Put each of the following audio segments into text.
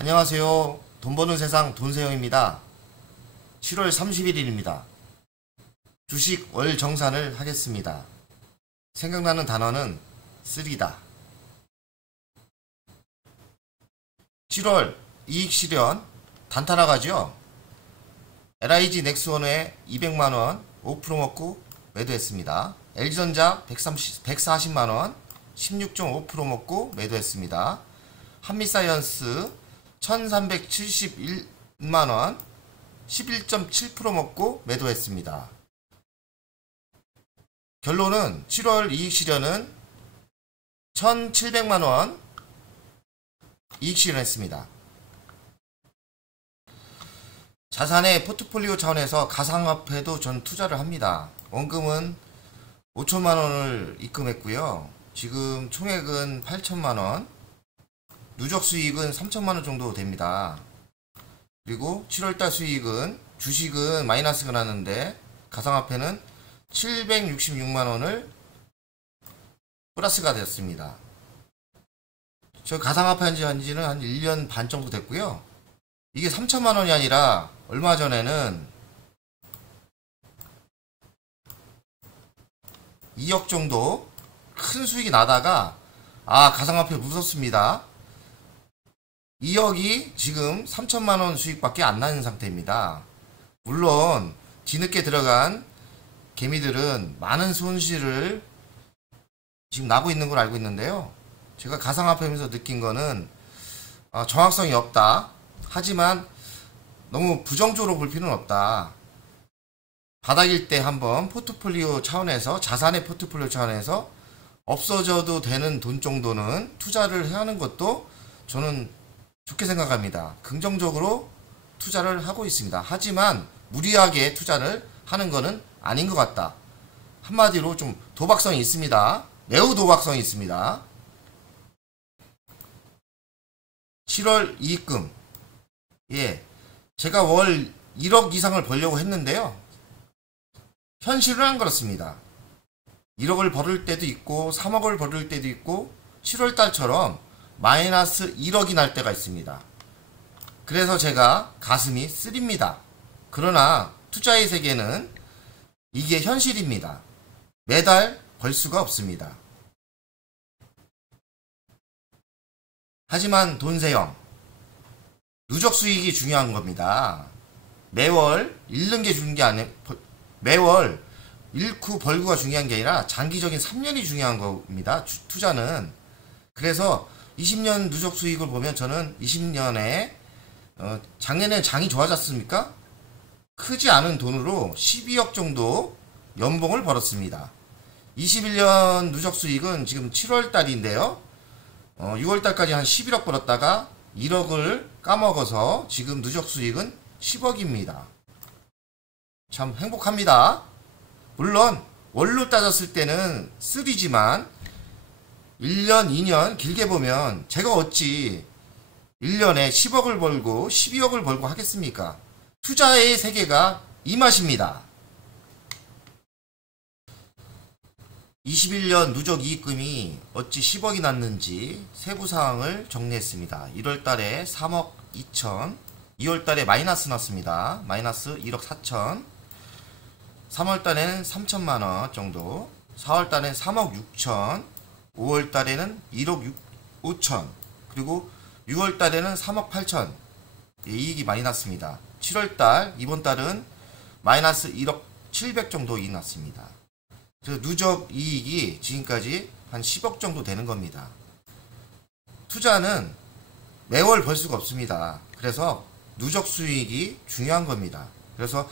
안녕하세요. 돈 버는 세상 돈세영입니다. 7월 31일입니다. 주식 월 정산을 하겠습니다. 생각나는 단어는 쓰리다. 7월 이익 실현 단타 나가죠. LIG 넥스원에 200만원 5% 먹고 매도했습니다. LG전자 140만원 16.5% 먹고 매도했습니다. 한미사이언스 1371만원 11.7% 먹고 매도했습니다. 결론은 7월 이익 실현은 1700만원 이익 실현했습니다. 자산의 포트폴리오 차원에서 가상화폐도 전 투자를 합니다. 원금은 5천만원을 입금했고요. 지금 총액은 8천만원, 누적 수익은 3천만원 정도 됩니다. 그리고 7월달 수익은 주식은 마이너스가 났는데 가상화폐는 766만원을 플러스가 됐습니다. 저 가상화폐 한지는 한 1년 반 정도 됐고요. 이게 3천만원이 아니라 얼마 전에는 2억 정도 큰 수익이 나다가 가상화폐 무섭습니다. 2억이 지금 3천만원 수익밖에 안 나는 상태입니다. 물론 뒤늦게 들어간 개미들은 많은 손실을 지금 나고 있는 걸 알고 있는데요. 제가 가상화폐에서 느낀 거는 정확성이 없다. 하지만 너무 부정적으로 볼 필요는 없다. 바닥일 때 한번 포트폴리오 차원에서, 자산의 포트폴리오 차원에서 없어져도 되는 돈 정도는 투자를 해야 하는 것도 저는 좋게 생각합니다. 긍정적으로 투자를 하고 있습니다. 하지만 무리하게 투자를 하는 것은 아닌 것 같다. 한마디로 좀 도박성이 있습니다. 매우 도박성이 있습니다. 7월 이익금, 제가 월 1억 이상을 벌려고 했는데요. 현실은 안 그렇습니다. 1억을 벌을 때도 있고 3억을 벌을 때도 있고 7월달처럼 마이너스 1억이 날 때가 있습니다. 그래서 제가 가슴이 쓰립니다. 그러나 투자의 세계는 이게 현실입니다. 매달 벌 수가 없습니다. 하지만 돈세영, 누적 수익이 중요한 겁니다. 매월 잃는 게 중요한 게 아니에요. 매월 잃고 벌고가 중요한 게 아니라 장기적인 3년이 중요한 겁니다. 투자는. 그래서 20년 누적 수익을 보면 저는 20년에 작년에 장이 좋아졌습니까? 크지 않은 돈으로 12억 정도 연봉을 벌었습니다. 21년 누적 수익은 지금 7월 달인데요. 6월 달까지 한 11억 벌었다가 1억을 까먹어서 지금 누적 수익은 10억입니다. 참 행복합니다. 물론 월로 따졌을 때는 쓰리지만 1년, 2년 길게 보면 제가 어찌 1년에 10억을 벌고 12억을 벌고 하겠습니까? 투자의 세계가 이 맛입니다. 21년 누적 이익금이 어찌 10억이 났는지 세부사항을 정리했습니다. 1월달에 3억 2천, 2월달에 마이너스 났습니다. 마이너스 1억 4천, 3월달에는 3천만원 정도, 4월달에는 3억 6천, 5월달에는 1억 5천, 그리고 6월달에는 3억 8천 이익이 많이 났습니다. 7월달, 이번달은 마이너스 1억 700 정도 이익 났습니다. 그래서 누적 이익이 지금까지 한 10억 정도 되는 겁니다. 투자는 매월 벌 수가 없습니다. 그래서 누적 수익이 중요한 겁니다. 그래서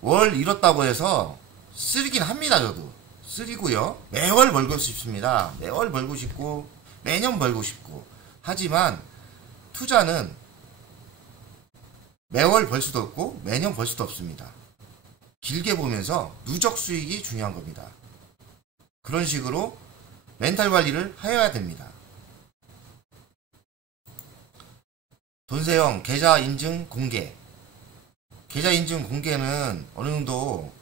월 잃었다고 해서 쓰리긴 합니다. 저도 쓰리고요. 매월 벌고 싶습니다. 매월 벌고 싶고 매년 벌고 싶고. 하지만 투자는 매월 벌 수도 없고 매년 벌 수도 없습니다. 길게 보면서 누적 수익이 중요한 겁니다. 그런 식으로 멘탈 관리를 해야 됩니다. 돈세영 계좌 인증 공개. 계좌 인증 공개는 어느 정도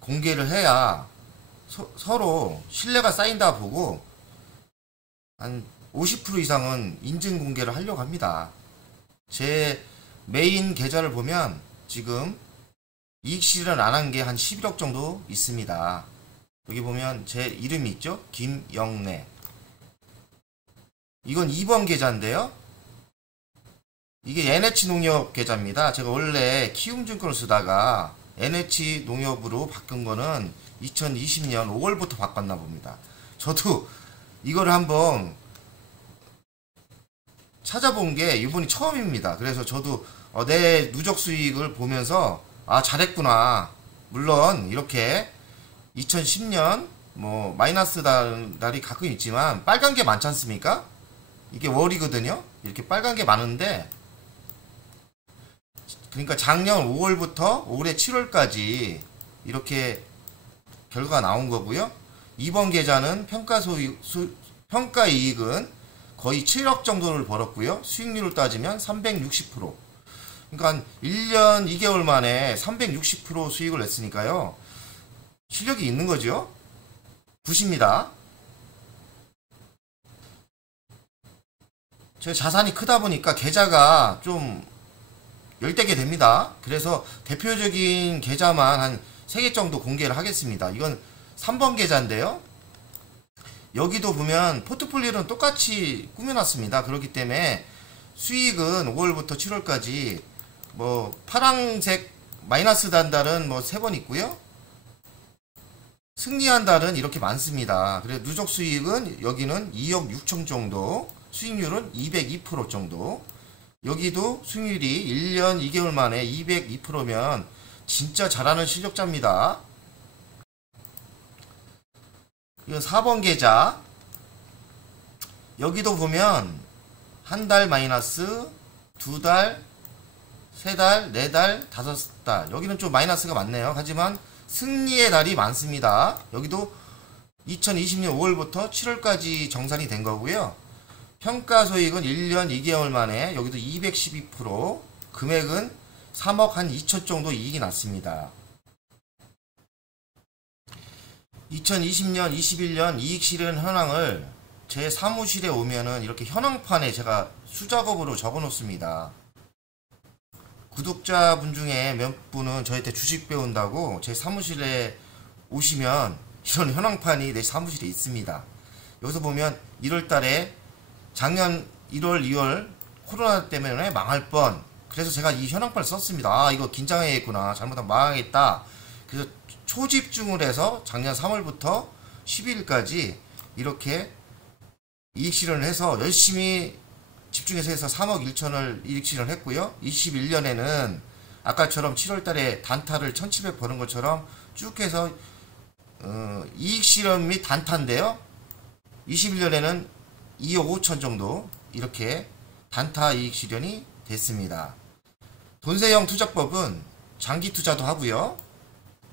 공개를 해야 서로 신뢰가 쌓인다 보고 한 50% 이상은 인증 공개를 하려고 합니다. 제 메인 계좌를 보면 지금 이익 실현 안 한 게 한 11억 정도 있습니다. 여기 보면 제 이름이 있죠? 김영래. 이건 2번 계좌인데요. 이게 NH농협 계좌입니다. 제가 원래 키움증권을 쓰다가 NH농협으로 바꾼 거는 2020년 5월부터 바꿨나 봅니다. 저도 이거를 한번 찾아본 게 이번이 처음입니다. 그래서 저도 내 누적 수익을 보면서 아, 잘했구나. 물론 이렇게 2010년 뭐 마이너스 달이 가끔 있지만 빨간 게 많지 않습니까? 이게 월이거든요. 이렇게 빨간 게 많은데, 그러니까 작년 5월부터 올해 7월까지 이렇게 결과가 나온 거고요. 이번 계좌는 평가이익은 거의 7억 정도를 벌었고요. 수익률을 따지면 360%. 그러니까 한 1년 2개월 만에 360% 수익을 냈으니까요. 실력이 있는 거죠. 굿입니다. 제 자산이 크다 보니까 계좌가 좀 열대개 됩니다. 그래서 대표적인 계좌만 한 3개 정도 공개를 하겠습니다. 이건 3번 계좌인데요. 여기도 보면 포트폴리오는 똑같이 꾸며놨습니다. 그렇기 때문에 수익은 5월부터 7월까지 뭐 파랑색 마이너스 단 달은 뭐 3번 있고요. 승리한 달은 이렇게 많습니다. 그래서 누적 수익은 여기는 2억 6천 정도, 수익률은 202% 정도. 여기도 수익률이 1년 2개월 만에 202%면 진짜 잘하는 실력자입니다. 이건 4번 계좌. 여기도 보면 한 달 마이너스, 2달, 3달, 4달, 5달. 여기는 좀 마이너스가 많네요. 하지만 승리의 달이 많습니다. 여기도 2020년 5월부터 7월까지 정산이 된 거고요. 평가소익은 1년 2개월 만에 여기도 212%, 금액은 3억 한 2천 정도 이익이 났습니다. 2020년, 21년 이익 실현 현황을 제 사무실에 오면은 이렇게 현황판에 제가 수작업으로 적어 놓습니다. 구독자분 중에 몇 분은 저한테 주식 배운다고 제 사무실에 오시면 이런 현황판이 내 사무실에 있습니다. 여기서 보면 1월달에 작년 1월, 2월 코로나 때문에 망할 뻔. 그래서 제가 이 현황판을 썼습니다. 아, 이거 긴장해야겠구나. 잘못하면 망하겠다. 그래서 초집중을 해서 작년 3월부터 12일까지 이렇게 이익 실현을 해서 열심히 집중해서 해서 3억 1천을 이익 실현을 했고요. 21년에는 아까처럼 7월달에 단타를 1700 버는 것처럼 쭉 해서 이익 실현 및 단타인데요. 21년에는 2억 5천 정도 이렇게 단타 이익 실현이 됐습니다. 돈세형 투자법은 장기 투자도 하고요.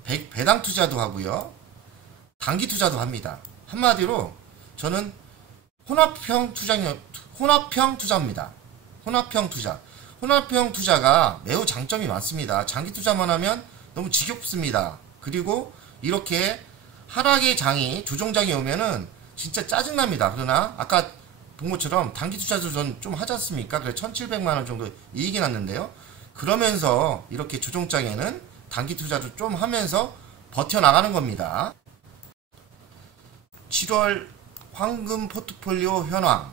배당 투자도 하고요. 단기 투자도 합니다. 한마디로 저는 혼합형 투자입니다. 혼합형 투자. 혼합형 투자가 매우 장점이 많습니다. 장기 투자만 하면 너무 지겹습니다. 그리고 이렇게 하락의 장이, 조정장이 오면은 진짜 짜증납니다. 그러나 아까 본 것처럼 단기 투자도 전 좀 하지 않습니까? 그래 1700만원 정도 이익이 났는데요. 그러면서 이렇게 조정장에는 단기 투자도 좀 하면서 버텨나가는 겁니다. 7월 황금 포트폴리오 현황.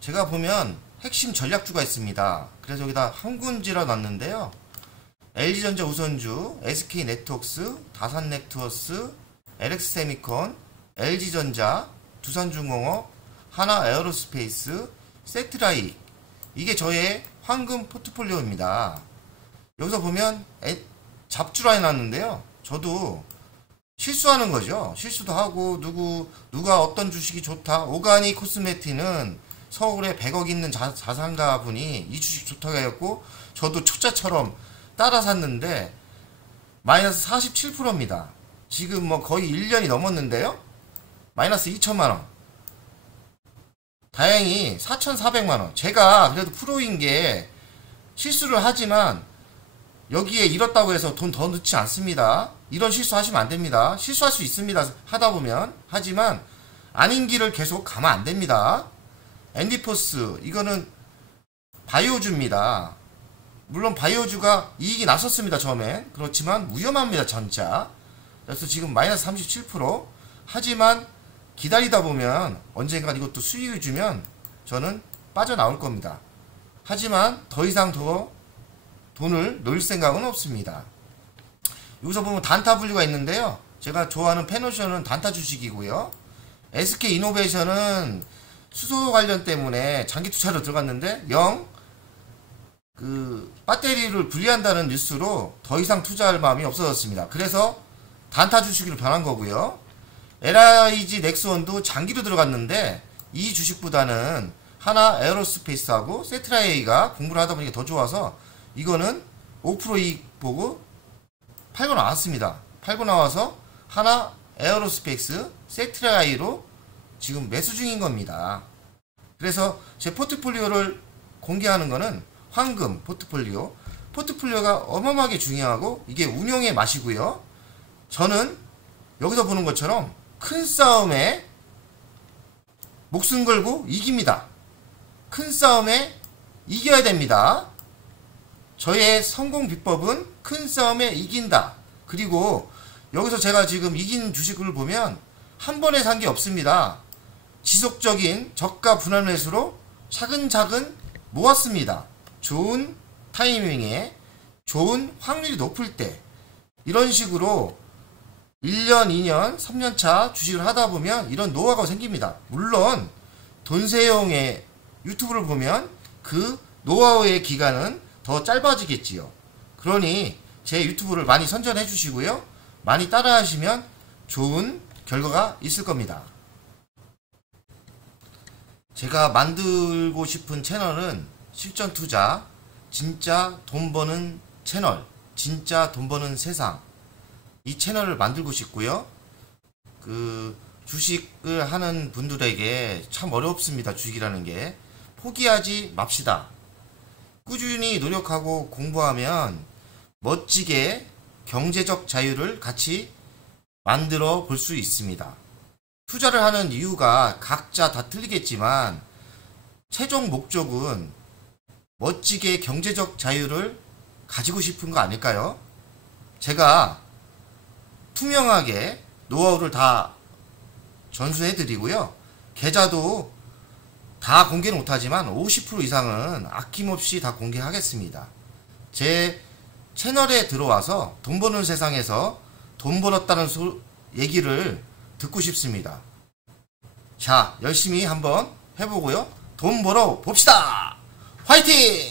제가 보면 핵심 전략주가 있습니다. 그래서 여기다 한군지라 놨는데요. LG전자 우선주, SK네트워크스, 다산네트워크스, LX세미콘, LG전자, 두산중공업, 하나에어로스페이스, 세트라이. 이게 저의 황금 포트폴리오입니다. 여기서 보면 잡주라 해놨는데요. 저도 실수하는 거죠. 실수도 하고 누가 어떤 주식이 좋다. 오가니 코스메티는 서울에 100억 있는 자산가 분이 이 주식 좋다고 해갖고 저도 초짜처럼 따라 샀는데 마이너스 47%입니다. 지금 뭐 거의 1년이 넘었는데요. 마이너스 2천만원. 다행히 4,400만원. 제가 그래도 프로인 게 실수를 하지만 여기에 잃었다고 해서 돈 더 넣지 않습니다. 이런 실수 하시면 안 됩니다. 실수할 수 있습니다. 하다 보면. 하지만 아닌 길을 계속 가면 안 됩니다. 앤디포스 이거는 바이오주입니다. 물론 바이오주가 이익이 났었습니다. 처음에. 그렇지만 위험합니다. 진짜. 그래서 지금 마이너스 37%. 하지만 기다리다 보면 언젠간 이것도 수익을 주면 저는 빠져나올 겁니다. 하지만 더 이상 더 돈을 넣을 생각은 없습니다. 여기서 보면 단타 분류가 있는데요. 제가 좋아하는 페노션은 단타 주식이고요. SK이노베이션은 수소 관련 때문에 장기 투자로 들어갔는데 배터리를 분리한다는 뉴스로 더 이상 투자할 마음이 없어졌습니다. 그래서 단타 주식으로 변한 거고요. LIG 넥스원도 장기로 들어갔는데 이 주식보다는 하나 에어로스페이스하고 세트라이가 공부를 하다 보니까 더 좋아서 이거는 5% 이익 보고 팔고 나왔습니다. 팔고 나와서 하나 에어로스페이스 세트라이로 지금 매수 중인 겁니다. 그래서 제 포트폴리오를 공개하는 거는 황금 포트폴리오가 어마어마하게 중요하고 이게 운용의 맛이고요. 저는 여기서 보는 것처럼 큰 싸움에 목숨 걸고 이깁니다. 큰 싸움에 이겨야 됩니다. 저의 성공 비법은 큰 싸움에 이긴다. 그리고 여기서 제가 지금 이긴 주식을 보면 한 번에 산 게 없습니다. 지속적인 저가 분할 매수로 차근차근 모았습니다. 좋은 타이밍에 좋은 확률이 높을 때 이런 식으로 1년, 2년, 3년차 주식을 하다 보면 이런 노하우가 생깁니다. 물론 돈세용의 유튜브를 보면 그 노하우의 기간은 더 짧아지겠지요. 그러니 제 유튜브를 많이 선전해 주시고요. 많이 따라 하시면 좋은 결과가 있을 겁니다. 제가 만들고 싶은 채널은 실전투자, 진짜 돈 버는 채널, 진짜 돈 버는 세상, 이 채널을 만들고 싶고요. 주식을 하는 분들에게 참 어렵습니다. 주식이라는 게. 포기하지 맙시다. 꾸준히 노력하고 공부하면 멋지게 경제적 자유를 같이 만들어 볼 수 있습니다. 투자를 하는 이유가 각자 다 틀리겠지만 최종 목적은 멋지게 경제적 자유를 가지고 싶은 거 아닐까요? 제가 투명하게 노하우를 다 전수해 드리고요. 계좌도 다 공개는 못하지만 50% 이상은 아낌없이 다 공개하겠습니다. 제 채널에 들어와서 돈 버는 세상에서 돈 벌었다는 얘기를 듣고 싶습니다. 자, 열심히 한번 해보고요. 돈 벌어 봅시다. 화이팅!